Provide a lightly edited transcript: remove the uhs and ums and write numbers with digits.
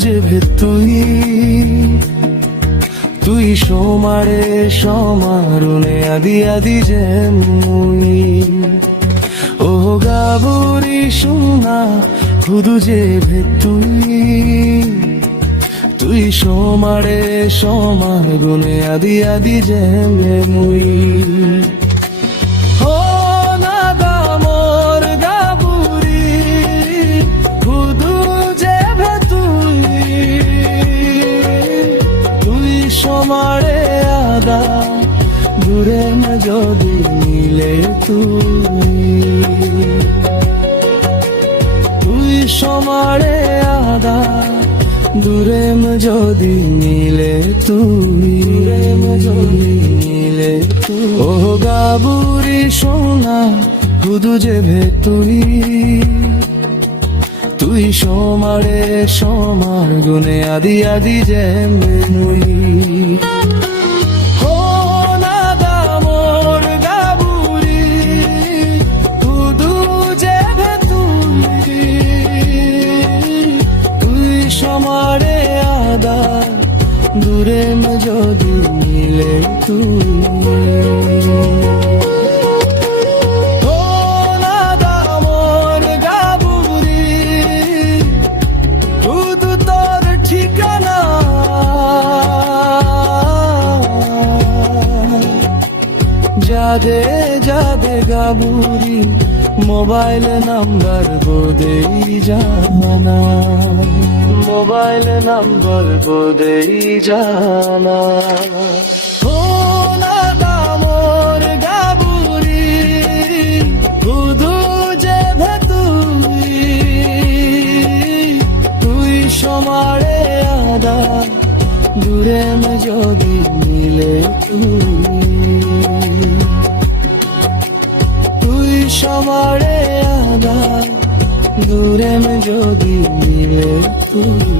যে ভেদ তুই সোমারে সমারুনে আদি আদি যে মুই ও গাবুরি সোনা খুদু যে ভেদ তুই সোমারে সমার গুনে আদি আদি যে মুই সোমারে আদা দূরে যদি মিলে তুই সোমারে আদা দূরে যদি মিলে ও গাবুরি সোনা শুধু যে তুই সোমারে সমার গুনে আদি আদি যে মুই সোমারে আদা দূরে যদি মিলে যাদে যাদে গাবুরি মোবাইল নাম্বার বোদেই জানা মোবাইল নাম্বার বোদেই জানা ও না দামর গাবুরি শুধু যে তুই সোমারে আদা দূরে যদি মিলে তুই সোমারে আদা দূরে যদি মিলে তুই